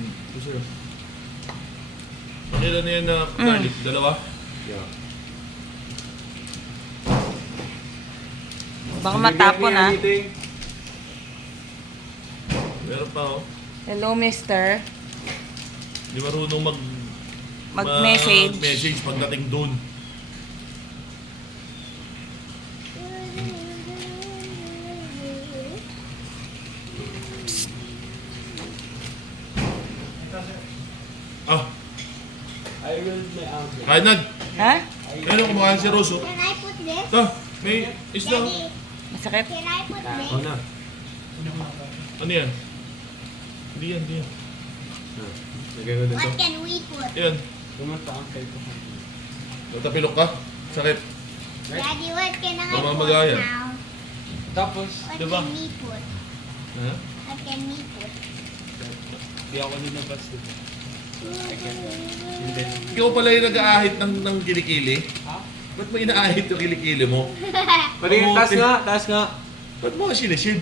Ito sir. Ilan na yan na garlic? Dalawa? Yeah. Baka matapon ah. Meron pa oh. Hello, mister. Di marunong Mag-message. message pagdating doon. Ah, I will my answer. kain na. Ha? Ano kumakain si Rose oh. Can I put this? Ito, may isda. Daddy, Masakit? can I put this? Oh na. Ano yan? Hindi yan, hindi yan. Lagay ko dito. What can we put? Yan. Pumunta ang kay ko. Natapilok ka? Sakit. Daddy, what can I put Mamamagayan. now? Tapos, What di ba? can we put? Ha? What can we put? Di ako ninabas dito. Hindi. Ikaw pala yung nag-aahit ng kilikili? Ha? Ba't mo inaahit yung kilikili mo? Pwede, taas nga, taas nga. Ba't mo ka sinisid?